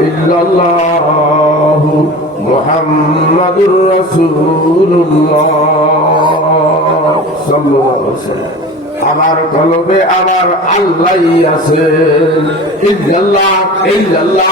ইল্লাল্লাহ মুহাম্মাদুর রাসূলুল্লাহ সাল্লাল্লাহু আমার কলবে আমার আল্লাহই আছে। ইল্লাল্লাহ ইল্লাল্লাহ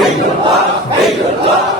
Hayrola, hayrola,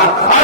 ஆனால்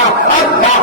Oh, my God.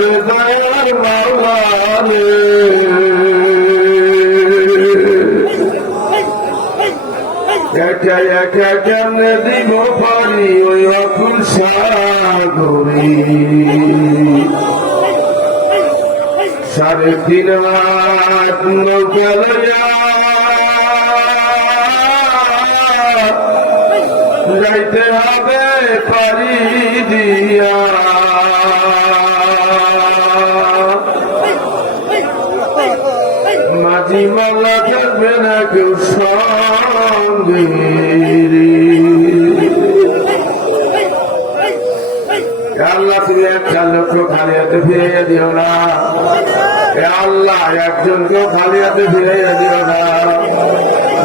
করে দয়ার বাবারে একা একা কেমনে দিব পারি ওই অকুল সাগরে সাড়ে তিন রাত নৌকা যাইতে হবে পারি দিয়া মাঝি মাল্লা থাকবে না কেউ সঙ্গে আল্লাহ, তুমি একটা লোক খালি হাতে ফিরে দিও না। আল্লাহ একজনকেও খালি হাতে ফিরে দিও না।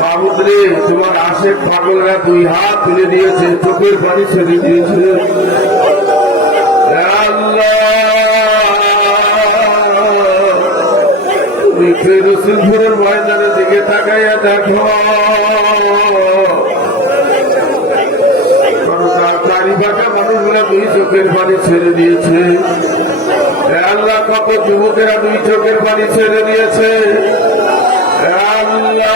মাহমুদরে তোমার আশেক পাগলরা দুই হাত তুলে দিয়েছে, চোখের পানি ছেড়ে দিয়েছে। তুমি রসুলপুরের ময়দানের দিকে তাকাইয়া দেখো। দুই চোখের পানি ছেড়ে দিয়েছে। আল্লাহ, কত যুবকেরা দুই চোখের পানি ছেড়ে দিয়েছে। আল্লাহ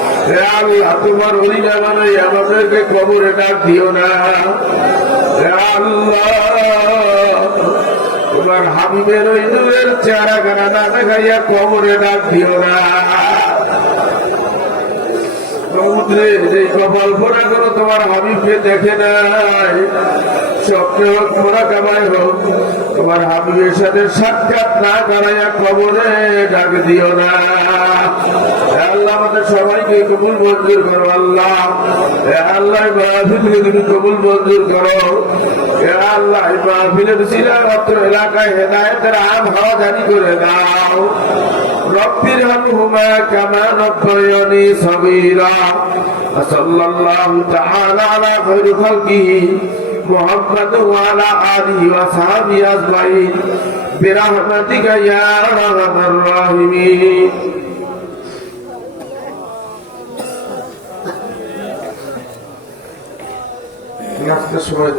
আল্লাহ তোমার ওলি জানা নাই আমাদেরকে কবরে ডাক দিও না। তোমার হাবিবের ওই দূরের চেহারা গানা না দেখাইয়া কবরে ডাক দিও না। সমুদ্রে যে ফোরা করো, তোমার হাবিবকে দেখে নাই। কামাই হোক, তোমার সাথে সাক্ষাৎ না ডাক দিও না। আল্লাহ সবাইকে কবুল মঞ্জুর করো, আল্লাহ। আল্লাহ এলাকায় হেদায়তের আম হাওয়া করে দাও। رب ارحمهما كما ربياني صغيرا وصلى الله تعالى على خير خلقه محمد وعلى آله وصحبه أجمعين برحمتك يا أرحم الراحمين নাচতে সময়